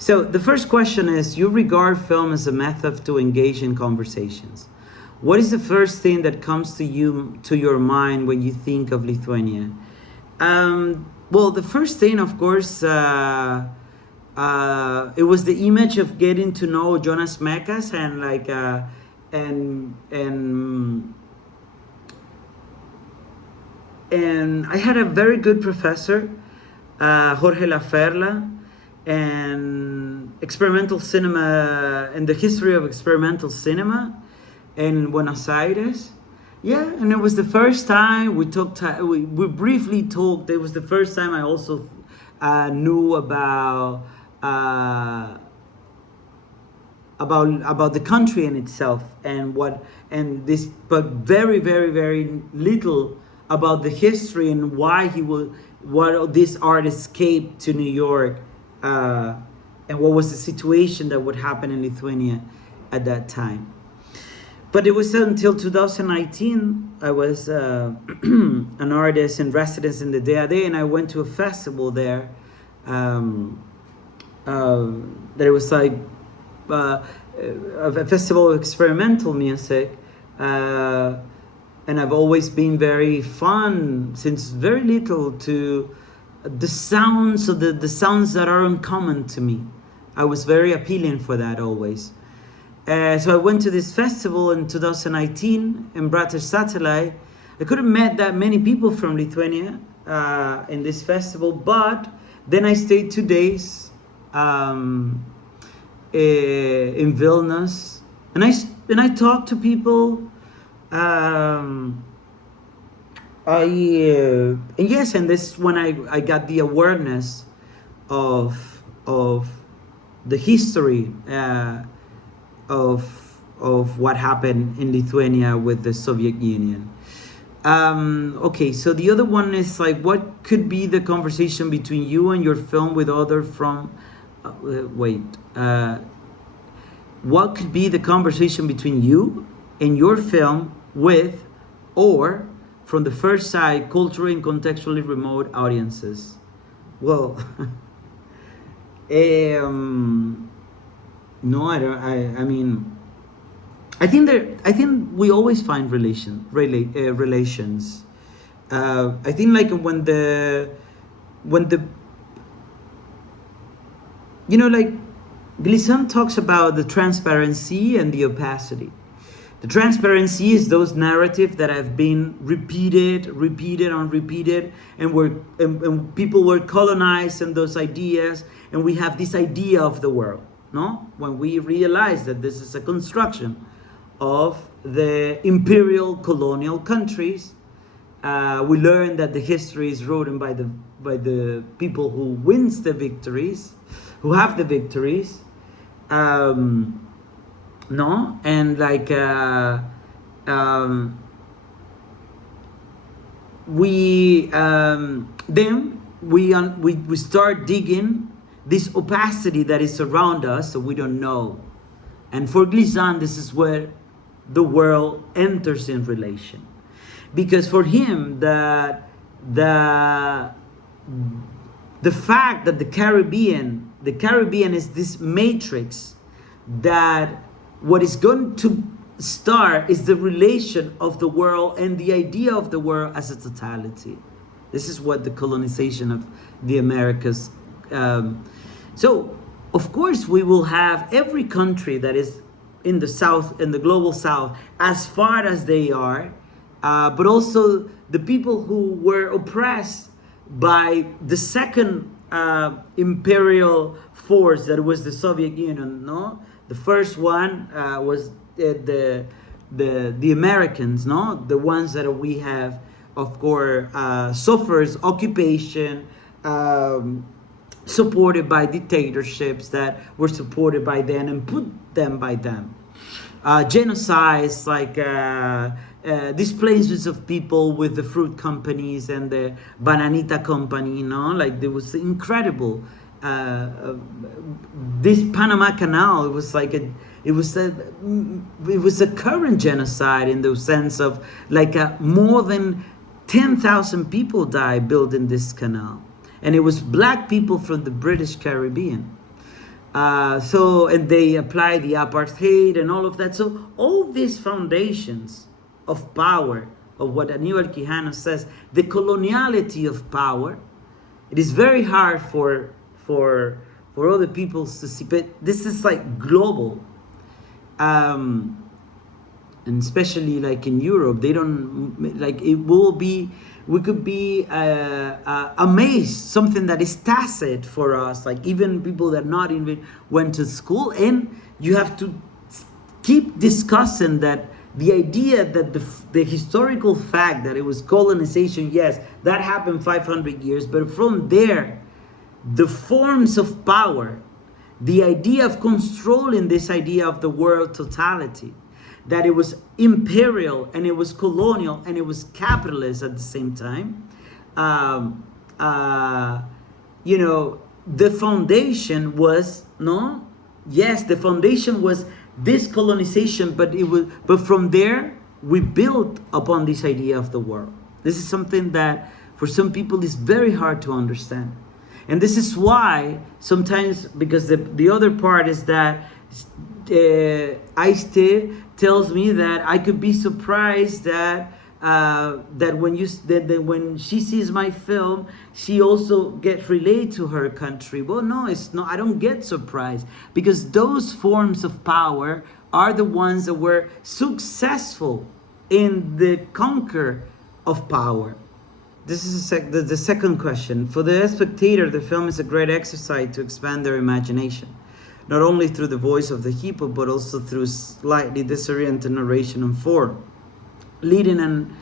So the first question is, you regard film as a method to engage in conversations. What is the first thing that comes to your mind when you think of Lithuania? Well, the first thing, of course, it was the image of getting to know Jonas Mekas and like and I had a very good professor, Jorge Laferla, and experimental cinema and the history of experimental cinema in Buenos Aires. Yeah, and it was the first time we briefly talked. It was the first time I also knew about the country in itself but very, very, very little about the history and why this artist came to New York, and what was the situation that would happen in Lithuania at that time. But it was until 2019, I was an artist in residence in the DAD, and I went to a festival there, that it was like a festival of experimental music, and I've always been very fond since very little to the sounds of the sounds that are uncommon to me. I was very appealing for that always. So I went to this festival in 2019 in Bratislava. I couldn't met that many people from Lithuania in this festival, but then I stayed 2 days in Vilnius, and I talked to people. And yes, and this is when I got the awareness of the history of what happened in Lithuania with the Soviet Union. Okay, so the other one is like, what could be the conversation between you and your film with other from? What could be the conversation between you and your film with or from the first side culturally and contextually remote audiences? Well, no, I don't. I mean, I think we always find relations. I think like when the like Glissant talks about the transparency and the opacity. The transparency is those narratives that have been repeated, and people were colonized in those ideas, and we have this idea of the world. No, when we realize that this is a construction of the imperial colonial countries, we learn that the history is written by the people who wins the victories, who have the victories. No, and like then we start digging this opacity that is around us, so we don't know. And for Glissant, this is where the world enters in relation, because for him the fact that the Caribbean is this matrix, that what is going to start is the relation of the world and the idea of the world as a totality. This is what the colonization of the Americas. So, of course, we will have every country that is in the South, in the global South, as far as they are, but also the people who were oppressed by the second imperial force that was the Soviet Union. No, the first one was the Americans. No, the ones that we have, of course, suffers occupation, supported by dictatorships that were supported by them and put them by them. Genocides like displacements of people with the fruit companies and the Bananita company, like there was incredible. This Panama Canal, it was a current genocide in the sense of like more than 10,000 people died building this canal. And it was black people from the British Caribbean. And they apply the apartheid and all of that. So all these foundations of power, of what Aníbal Quijano says, the coloniality of power, it is very hard for other peoples to see, but this is like global. And especially like in Europe, they don't, like, it will be, we could be amazed, something that is tacit for us, like even people that not even went to school, and you have to keep discussing that the idea that the historical fact that it was colonization, yes, that happened 500 years, but from there, the forms of power, the idea of controlling this idea of the world totality, that it was imperial and it was colonial and it was capitalist at the same time. You know, the foundation was, no? Yes, the foundation was this colonization, but from there, we built upon this idea of the world. This is something that for some people is very hard to understand. And this is why sometimes, because the other part is that Aistė tells me that I could be surprised that when she sees my film, she also gets related to her country. Well, no, it's not. I don't get surprised, because those forms of power are the ones that were successful in the conquer of power. This is the second question. For the spectator, the film is a great exercise to expand their imagination, not only through the voice of the hippo, but also through slightly disoriented narration and form, leading in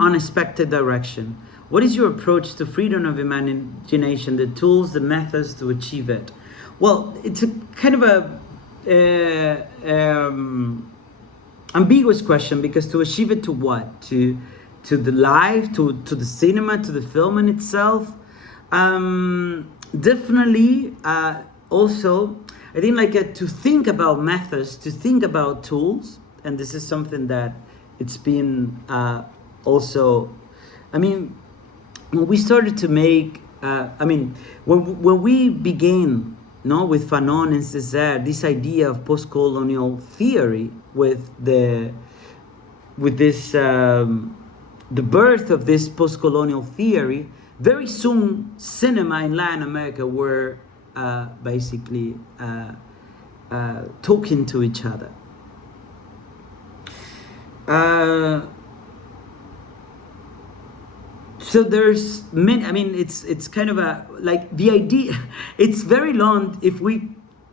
unexpected direction. What is your approach to freedom of imagination, the tools, the methods to achieve it? Well, it's a kind of a ambiguous question, because to achieve it to what? To the life, to the cinema, to the film in itself? Definitely, also, I think like to think about methods, to think about tools, and this is something that it's been also, I mean, when we started to make, when we began, no, with Fanon and Césaire, this idea of post-colonial theory with the birth of this post-colonial theory, very soon cinema in Latin America were basically talking to each other. So there's many, I mean, it's kind of a, like the idea, it's very long if we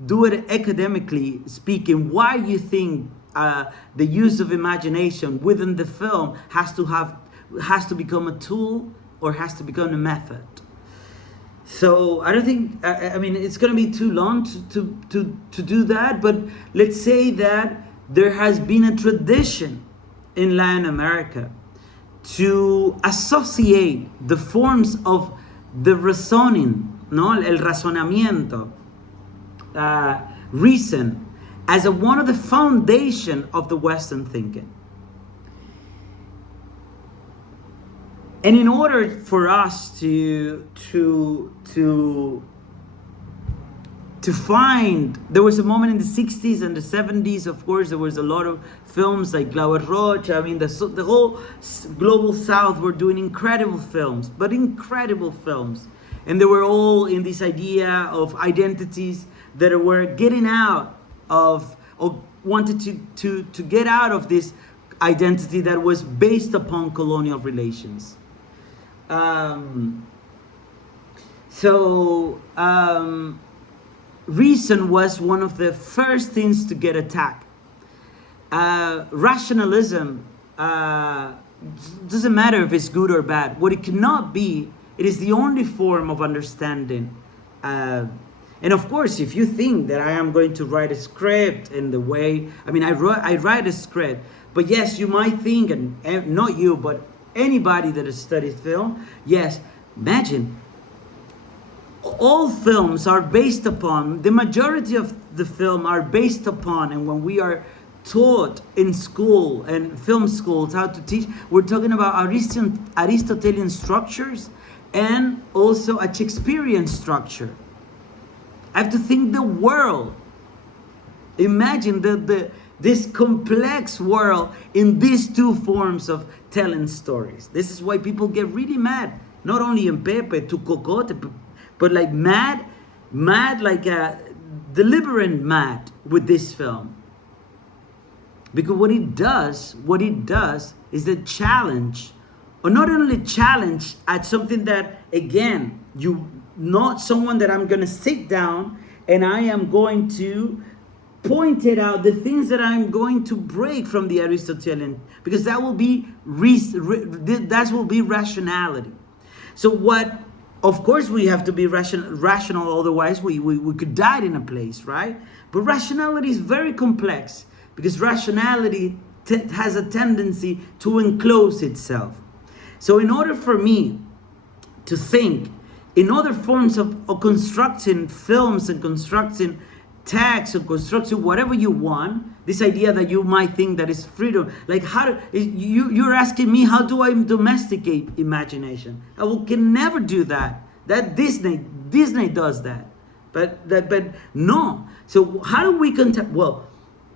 do it academically speaking, why you think the use of imagination within the film has to become a tool or has to become a method. So I don't think, I mean, it's going to be too long to do that, but let's say that there has been a tradition in Latin America to associate the forms of the reasoning, no, el razonamiento, reason, as one of the foundation of the Western thinking. And in order for us to find, there was a moment in the 60s and the 70s, of course, there was a lot of films like Glauber Rocha. I mean, the whole global South were doing incredible films. And they were all in this idea of identities that were getting out of, or wanted to get out of this identity that was based upon colonial relations. Reason was one of the first things to get attacked. Rationalism doesn't matter if it's good or bad. What it cannot be, it is the only form of understanding. And of course, if you think that I am going to write a script in the way, I mean, I write a script, but yes, you might think, and not you, but anybody that has studied film, yes, imagine, all films are based upon, the majority of the film are based upon, and when we are taught in school and film schools how to teach, we're talking about Aristotelian structures and also a Shakespearean structure. I have to think the world. Imagine this complex world in these two forms of telling stories. This is why people get really mad, not only in Pepe, to Cocote, but like mad, like deliberate mad with this film. Because what it does is the challenge, or not only challenge at something that, again, you not someone that I'm gonna sit down and I am going to point it out, the things that I'm going to break from the Aristotelian, because that will be rationality. So what, of course we have to be rational, otherwise we could die in a place, right? But rationality is very complex, because rationality has a tendency to enclose itself. So in order for me to think in other forms of constructing films and constructing text and constructing whatever you want, this idea that you might think that is freedom, like you're asking me, how do I domesticate imagination? I can never do that. That Disney does that, but no. So how do we well,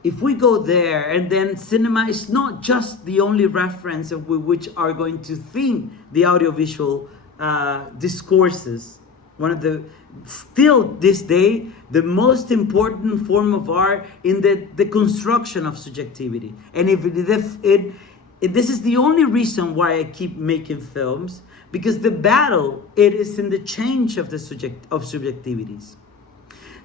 if we go there, and then cinema is not just the only reference of which are going to think the audiovisual discourses. One of the, still this day, the most important form of art in the construction of subjectivity. And if this is the only reason why I keep making films, because the battle, it is in the change of the subjectivities.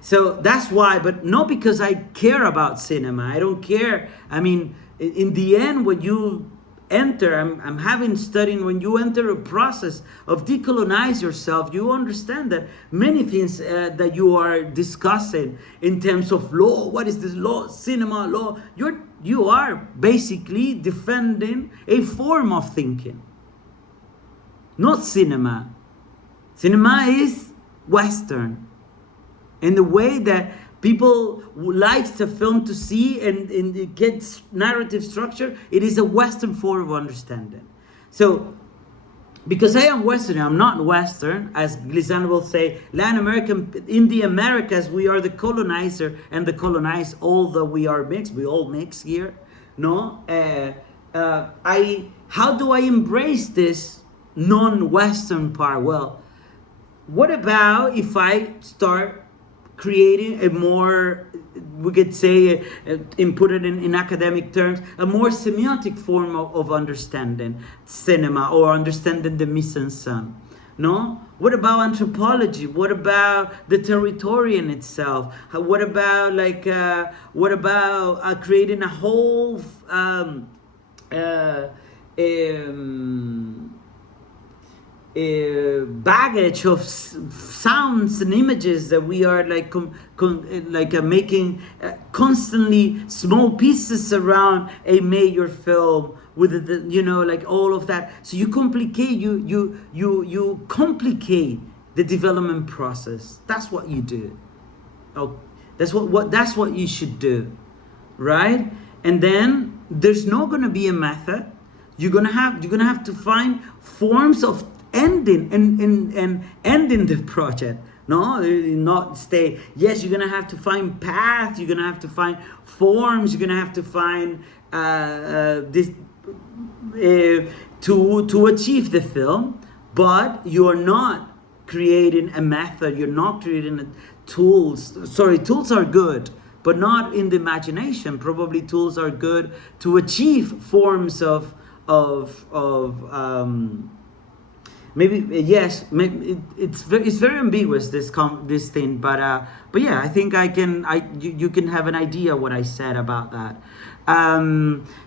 So that's why, but not because I care about cinema. I don't care. I mean, in the end, when you enter, I'm having studying, when you enter a process of decolonize yourself, you understand that many things that you are discussing in terms of law, what is this law, cinema, law, you are basically defending a form of thinking, not cinema. Cinema is Western. In the way that people like the film to see and it gets narrative structure, it is a Western form of understanding. So, because I am Western, I'm not Western, as Glissando will say, Latin American, in the Americas, we are the colonizer and the colonized, although we are mixed, we all mix here, no? How do I embrace this non-Western part? Well, what about if I start creating a more, we could say, put it in academic terms, a more semiotic form of understanding cinema, or understanding the mise en scène, no? What about anthropology? What about the territorian itself? What about creating a whole baggage of sounds and images that we are making constantly small pieces around a major film with all of that. So you complicate you complicate the development process. That's what you do. Oh, that's what you should do, right? And then there's not going to be a method. You're gonna have to find forms of ending and ending the project. No, not stay. Yes, you're gonna have to find paths. You're gonna have to find forms. You're gonna have to find this to achieve the film. But you're not creating a method. You're not creating tools. Sorry, tools are good, but not in the imagination. Probably tools are good to achieve forms of maybe yes, maybe it's very ambiguous, this thing, but yeah, I think you can have an idea what I said about that.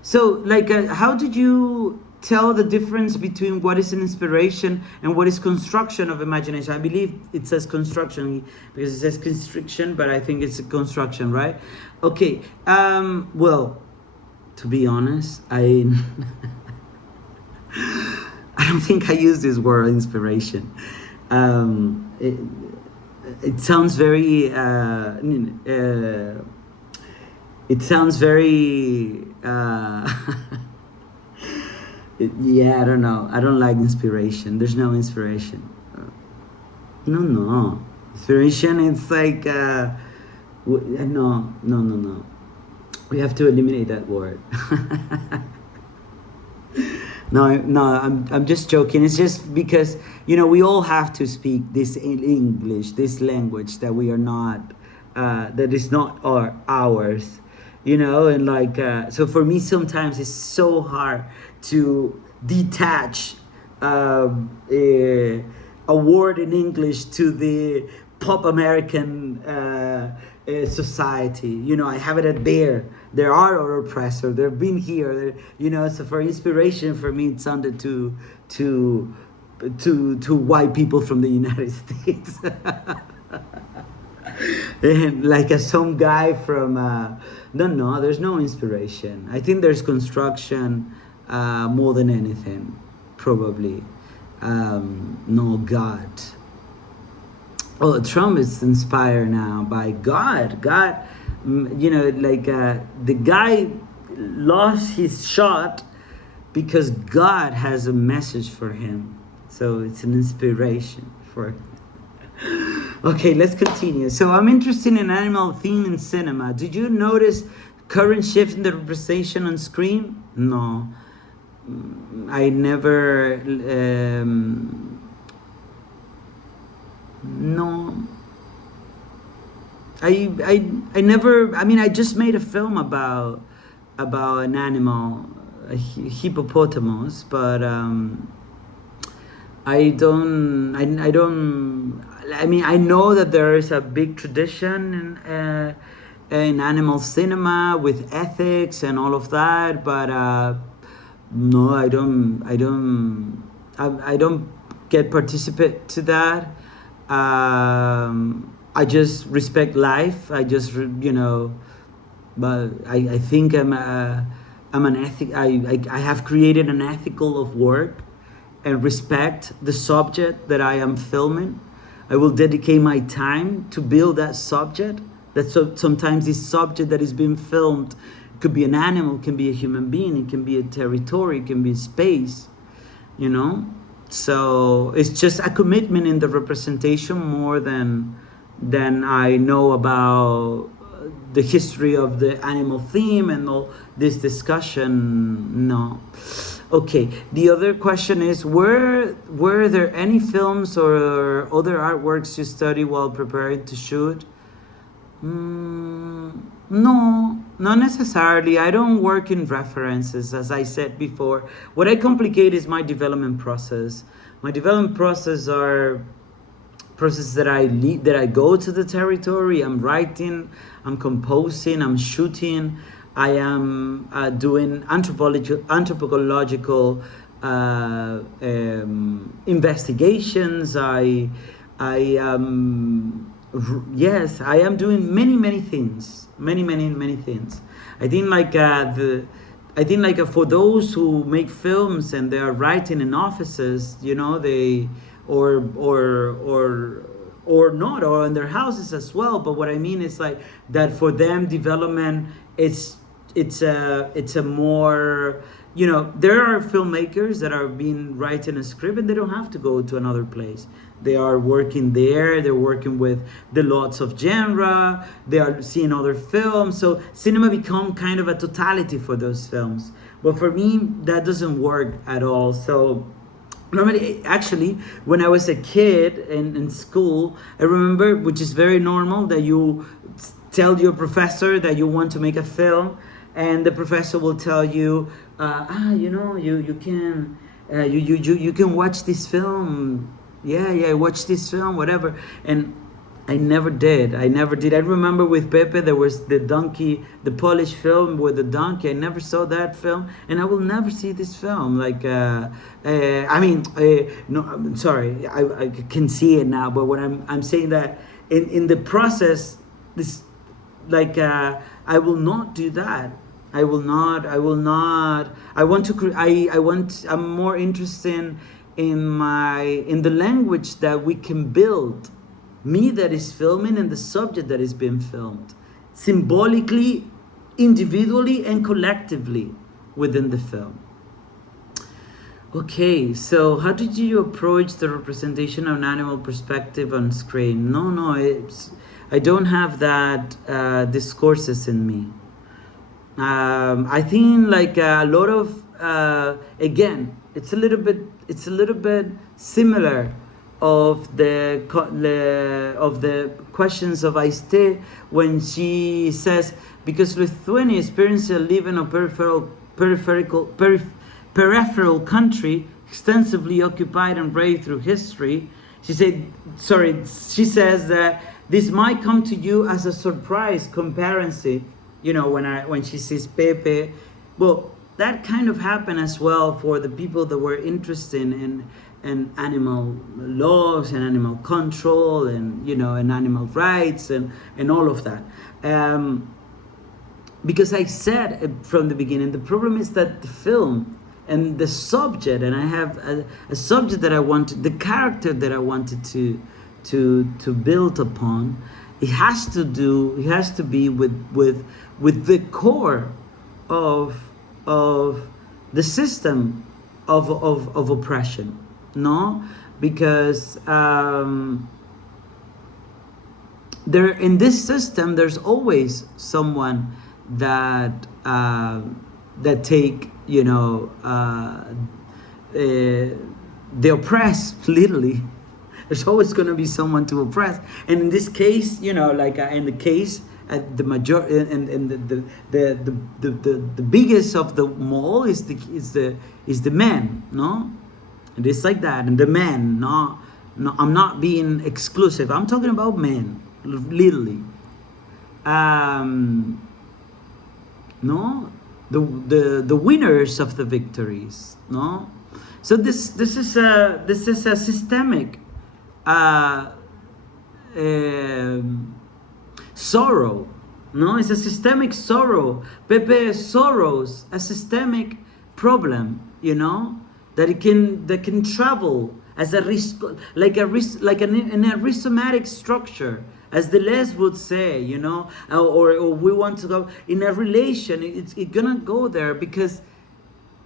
So how did you tell the difference between what is an inspiration and what is construction of imagination? I believe it says construction because it says constriction, but I think it's a construction, right? Okay. Well, to be honest, I don't think I use this word inspiration. It sounds very. It sounds very. Yeah, I don't know. I don't like inspiration. There's no inspiration. No. Inspiration, it's like, no. We have to eliminate that word. No, I'm just joking. It's just because, we all have to speak this in English, this language that we are not, that is not ours, and like, so for me sometimes it's so hard to detach a word in English to the pop American society. I have it there. There are other oppressors. They've been here. So for inspiration, for me, it sounded to white people from the United States. And like some guy from no, there's no inspiration. I think there's construction more than anything, probably. No, God. Oh, Trump is inspired now by God. God, the guy lost his shot because God has a message for him. So it's an inspiration for him. Okay, let's continue. So I'm interested in animal theme in cinema. Did you notice current shift in the representation on screen? No. I never... no. I never... I just made a film about an animal, a hippopotamus, but I know that there is a big tradition in animal cinema with ethics and all of that, but no, I don't get participate to that. I just respect life. I just but I think I'm an ethic. I have created an ethical of work and respect the subject that I am filming. I will dedicate my time to build that subject. Sometimes this subject that is being filmed could be an animal, can be a human being, it can be a territory, it can be a space, So it's just a commitment in the representation more than I know about the history of the animal theme and all this discussion. No. Okay, the other question is, were there any films or other artworks you studied while preparing to shoot? No, not necessarily. I don't work in references, as I said before. What I complicate is my development process. My development process are processes that I go to the territory. I'm writing, I'm composing, I'm shooting. I am doing anthropological investigations. Yes, I am doing many things. Many things. I think for those who make films and they are writing in offices, they or not, or in their houses as well. But what I mean is like that for them, development it's a more, there are filmmakers that are being writing a script and they don't have to go to another place. They are working there, they're working with the lots of genre, they are seeing other films. So cinema become kind of a totality for those films. But for me, that doesn't work at all. So normally, actually, when I was a kid in school, I remember, which is very normal, that you tell your professor that you want to make a film, and the professor will tell you, you can watch this film. Yeah, watch this film, whatever. And I never did. I remember with Pepe, there was the donkey, the Polish film with the donkey. I never saw that film, and I will never see this film. No, I'm sorry, I can see it now. But what I'm saying that in the process, this, I will not do that. I will not. I'm more interested in the language that we can build. Me that is filming and the subject that is being filmed. Symbolically, individually, and collectively within the film. Okay, so how did you approach the representation of an animal perspective on screen? No, I don't have that discourses in me. I think like a lot of again, it's a little bit similar of the questions of Aistė when she says, because Lithuania experienced a living of peripheral country extensively occupied and brave through history. She says that this might come to you as a surprise comparison, when she sees Pepe. Well, that kind of happened as well for the people that were interested in animal laws and animal control and and animal rights and all of that. Because I said from the beginning, the problem is that the film and the subject, and I have a subject that I wanted, the character that I wanted to build upon, it has to be with the core of the system of oppression, no? Because there in this system there's always someone that take the oppressed, literally. There's always going to be someone to oppress, and in this case, in the case at the the biggest of them all is the man, no? And it's like that, and the man, no, I'm not being exclusive. I'm talking about men, literally. No, the winners of the victories, no. So this is a systemic sorrow, no. It's a systemic sorrow. Pepe sorrows a systemic problem, that can travel as a risk, like an rhizomatic structure, as the Les would say, or we want to go in a relation. It's gonna go there because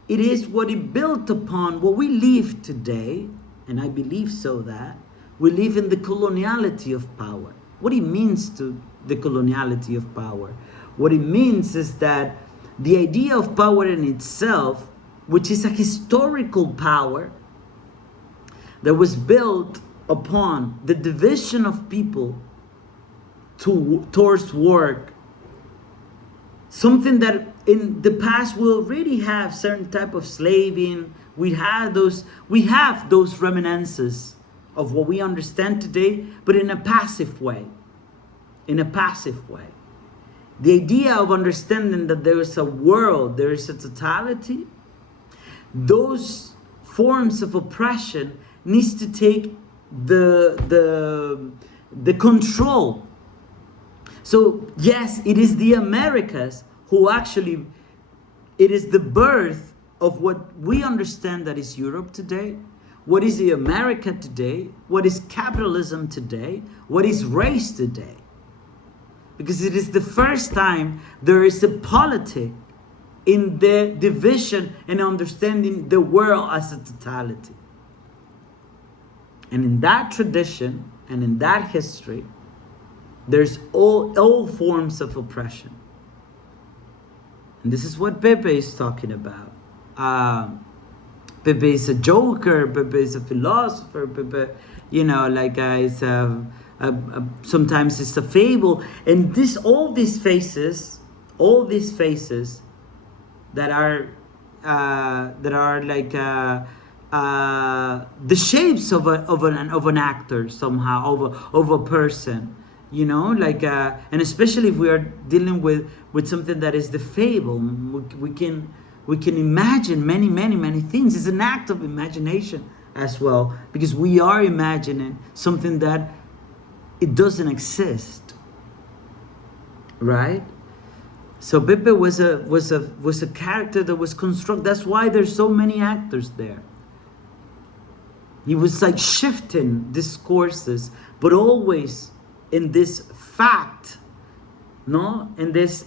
it is what it built upon. What we live today, and I believe so, that we live in the coloniality of power. What it means to the coloniality of power? What it means is that the idea of power in itself, which is a historical power that was built upon the division of people towards work, something that in the past we already have certain type of slaving. We have those reminiscences of what we understand today, but in a passive way. The idea of understanding that there is a world, there is a totality, those forms of oppression needs to take the control. So yes, it is the Americas who actually, it is the birth of what we understand that is Europe today. What is the America today? What is capitalism today? What is race today? Because it is the first time there is a politic in the division and understanding the world as a totality. And in that tradition and in that history, there's all forms of oppression. And this is what Pepe is talking about. Pepe is a joker, Pepe is a philosopher, Pepe, is sometimes it's a fable. And all these faces that are like the shapes of an actor somehow, of a person, and especially if we are dealing with something that is the fable, we can imagine many things. It's an act of imagination as well, because we are imagining something that it doesn't exist, right? So Pepe was a character that was constructed. That's why there's so many actors there. He was like shifting discourses, but always in this fact, no, in this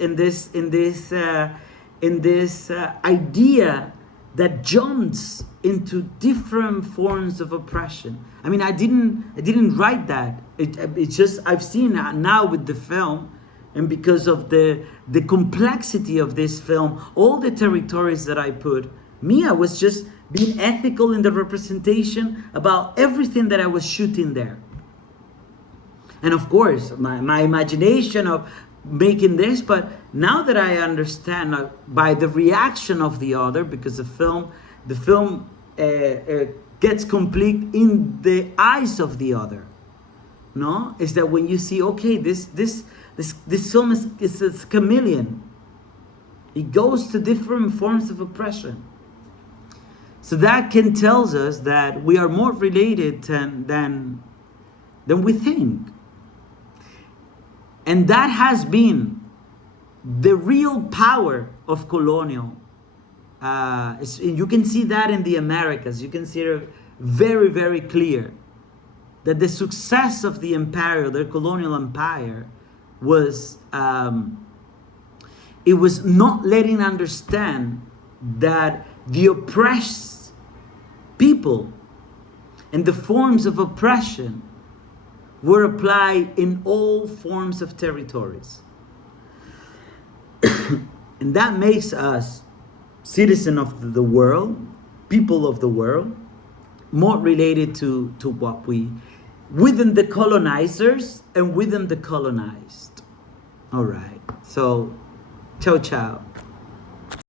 idea that jumps into different forms of oppression. I mean, I didn't write that. It's just I've seen now with the film, and because of the complexity of this film, all the territories that I put, I was just being ethical in the representation about everything that I was shooting there. And of course, my imagination of making this, but now that I understand by the reaction of the other, because the film gets complete in the eyes of the other. No, is that when you see, okay, this film is a chameleon. It goes to different forms of oppression. So that can tells us that we are more related than we think. And that has been the real power of colonial. You can see that in the Americas. You can see it very, very clear that the success of the colonial empire was it was not letting understand that the oppressed people and the forms of oppression were applied in all forms of territories. And that makes us citizens of the world, people of the world, more related to what we, within the colonizers and within the colonized. All right, so ciao ciao.